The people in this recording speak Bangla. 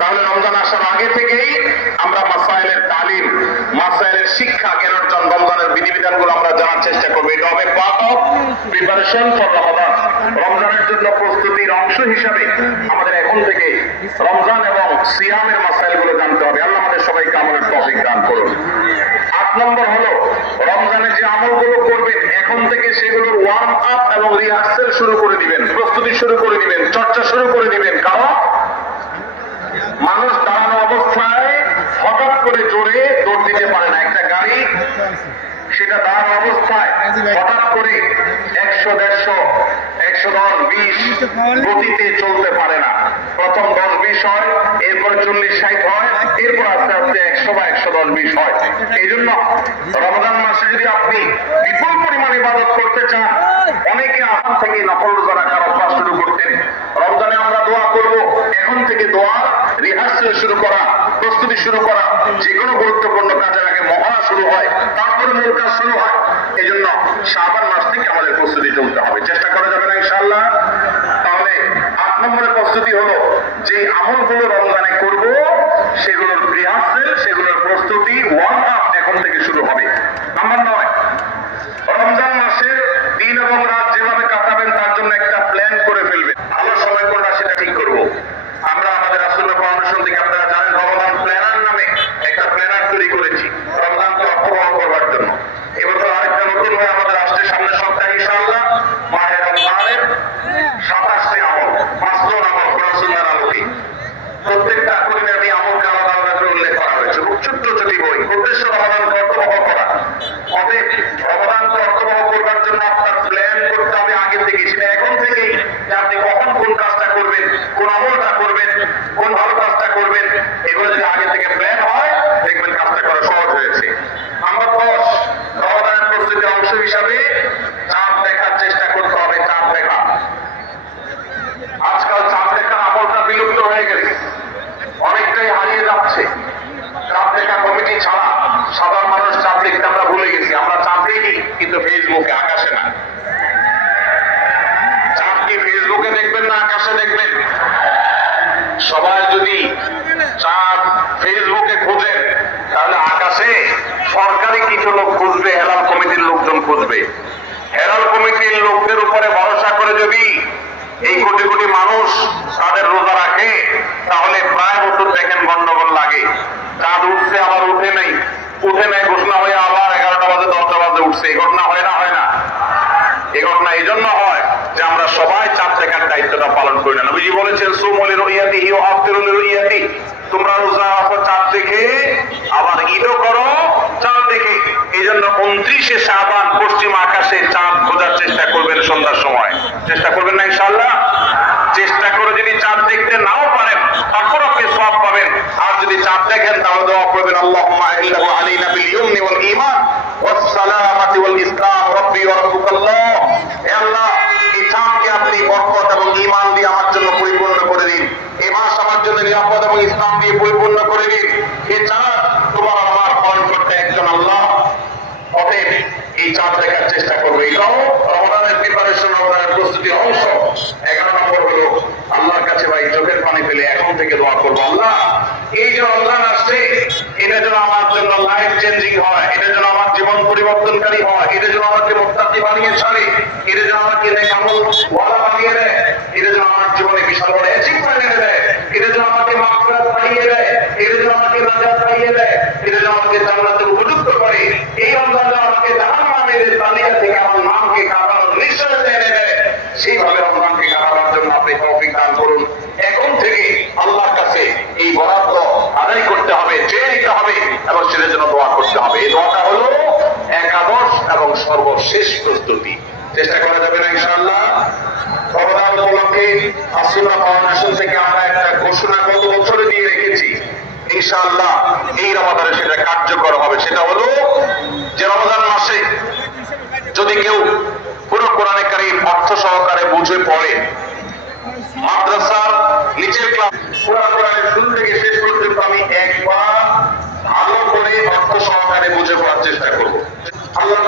তাহলে রমজান আসার আগে থেকেই আমরা মাসাইলের তালিম, মাসাইলের শিক্ষা জ্ঞান অর্জন, রমজানের বিধিবিধানগুলো আমরা জানার চেষ্টা করব। এটা হবে part of preparation for Ramadan রমজানের জন্য প্রস্তুতির অংশ হিসাবে আমাদের এখন থেকে রমজান এবং সিয়ামের মাসাইলগুলো জানতে হবে। আল্লাহ আমাদের সবাইকে আমলের তফিক দান করুন। আট নম্বর হলো, রমজানে যে আমলগুলো করবেন, এখন থেকে সেগুলোর ওয়ার্ম আপ এবং রিহার্সেল শুরু করে দিবেন। প্রস্তুতি শুরু করে দিবেন, চর্চা শুরু করে দিবেন। কারণ মানুষ দাঁড়ানো অবস্থায় হঠাৎ করে জোরে দৌড় দিতে পারে না একটা গাড়ি সেটা দাঁড়ানো অবস্থায় করে একশো দেড়শো, একশো দশ, বিশ গতিতে চলতে পারে না। প্রথম দশ, বিশ হয়, এরপর চল্লিশ, ষাট হয়, এরপর আস্তে আস্তে একশো বা একশো দশ, বিশ হয়। এই জন্য রমজান মাসে যদি আপনি বিপুল পরিমাণে ইবাদত করতে চান, অনেকে আসাম থেকে নকল রোজা রাখার অভ্যাস শুরু করতেন। রমজানে আমরা দোয়া করব, এখন থেকে দোয়া, রিহার্সেল শুরু করা, প্রস্তুতি শুরু করা যে কোনো গুরুত্বপূর্ণ কাজের আগে মহা শুরু হয়, তারপরে মূল কাজ শুরু হয়। এই জন্য শাবান মাস থেকে আমাদের প্রস্তুতি চলতে হবে চেষ্টা করা যাবে না ইনশাআল্লাহ তাহলে আট নম্বরের প্রস্তুতি হলো যে আমলগুলো রমজানে করব সেগুলোর রিহার্সেল সেগুলোর প্রস্তুতি ওয়ান আপ এখন থেকে শুরু হবে নাম্বার নয় রমজান মাসের দিন এবং রাত যেভাবে কাটাবেন তার জন্য একটা প্ল্যান করে ফেলবেন ভালো সময় কোনটা সেটা ঠিক করব আমরা আমাদের আসলে ফাউন্ডেশন থেকে আপনারা জানেন রমজান প্ল্যানার নামে একটা প্ল্যানার তৈরি করেছি রমজানকে অর্থবহ করবার জন্য এবছর আরেকটা নতুন হয়ে আমাদের আসছে সামনের সপ্তাহে ইনশাআল্লাহ মাহে রমজানের সাতাশটি আমল মাসলুন আমল কোরআন আলোকে প্রত্যেকটা পরিমাণে আমলকে আলাদা আলাদা করে উল্লেখ করা হয়েছে খুব ছোট্ট ছোটি বই উদ্দেশ্য রমাদানকে অর্থবহ করা অতএব রমাদানকে অর্থবহ করবার জন্য আপনার প্ল্যান করতে হবে আগে থেকে সেটা এখন থেকেই যে আপনি কখন কোন কাজটা করবেন কোন আমলটা করবেন কোন ভালো কাজটা করবেন এগুলো যদি আগে থেকে প্ল্যান হয় দেখবেন কাজটা করা সহজ হয়েছে আমরা দশ রমাদানের প্রস্তুতির অংশ হিসাবে চাঁদ দেখার চেষ্টা করতে হবে চাঁদ দেখা আজকাল চাঁদ দেখার আমলটা বিলুপ্ত হয়ে গেছে অনেকটাই হারিয়ে যাচ্ছে চাঁদ দেখা কমিটি ছাড়া সাধারণ মানুষ চাঁদ দেখতে আমরা ভুলে গেছি আমরা চাঁদ দেখি কিন্তু ফেসবুকে আকাশে না চাঁদ কি ফেসবুকে দেখবেন না আকাশে দেখবেন সবাই যদি চাঁদ ফেসবুকে খোঁজেন, তাহলে আকাশে সরকারি কিছু লোক খুঁজবে, হেলাল কমিটির লোকজন খুঁজবে। হেলাল কমিটির লোকদের উপরে ভরসা করে যদি এই কোটি কোটি মানুষ তাদের রোজা রাখে, তাহলে প্রায় বছর দেখেন গন্ডগোল লাগে। চাঁদ উঠছে, আবার উঠে নেই। উঠে নেই, ঘোষণা হয়ে আবার এগারোটা বাজে, দশটা বাজে উঠছে। এই ঘটনা হয় না হয় না। এই ঘটনা এই জন্য হয় যে আমরা সবাই চাঁদ দেখার দায়িত্বটা পালন করি না। নবীজি বলেছেন সুমলির ইয়াতি হিও আফতিরুলির ইয়াতি তোমরা রোজা রাখো চাঁদ দেখে আবার ঈদও করো চাঁদ দেখে এই জন্য উনত্রিশে শাবান পশ্চিম আকাশে চাঁদ খোঁজার চেষ্টা করবেন সন্ধ্যার সময়। চেষ্টা করবেন না ইনশাআল্লাহ? চেষ্টা করে যদি চাঁদ দেখতে নাও পারেন তারপর আপনি সব পাবেন। আর যদি চাঁদ দেখেন, তাহলে দোয়া করবেন, আল্লাহুম্মা ইল্লাহু আলাইনা বিল ইয়ুমনি ওয়াল আল্লাহর চোখের পানি পেলে এখন থেকে দোয়া করব। আল্লাহ, এই যে রমজান আসছে, এটা যেন আমার জন্য লাইফ চেঞ্জিং হয়, এটা যেন আমার জীবন পরিবর্তনকারী হয়, এটা যেন আমাকে মোত্তাকি বানিয়ে ছাড়ে, এটা যেন আমাকে নেকামল ওয়ালা বানিয়ে দেয়, এটা যেন আমার জীবনে বিশাল বড় অ্যাচিভমেন্ট এনে দেয়, এটা যেন আমাকে মাফরাত পাইয়ে দেয়, এটা যেন আমাকে নাজাত পাইয়ে দেয়, এটা যেন আমাকে জান্নাতের উপযুক্ত করে। এই রমজান যেন আমাকে জাহান্নামের তালিকা থেকে আমার নামকে কাটানোর নিশ্চয়তা এনে দেয়, সেইভাবে সর্বশেষ প্রস্তুতি। চেষ্টা করা যাবে না ইনশাআল্লাহ। রমজান উপলক্ষে আসুনা ফাউন্ডেশন থেকে আমরা একটা ঘোষণা গত বছরে দিয়ে রেখেছি। ইনশাআল্লাহ এই রমাদানে সেটা কার্যকর হবে। সেটা হলো যে রমজান মাসে যদি কেউ পুরো কোরআনে কারিম অর্থ সহকারে বুঝে পড়ে, মাদ্রাসার নিচের ক্লাস পুরো কোরআনের শুরু থেকে শেষ পর্যন্ত আমি একবার ভালো করে অর্থ সহকারে বুঝে পড়ার চেষ্টা করব। আল্লাহ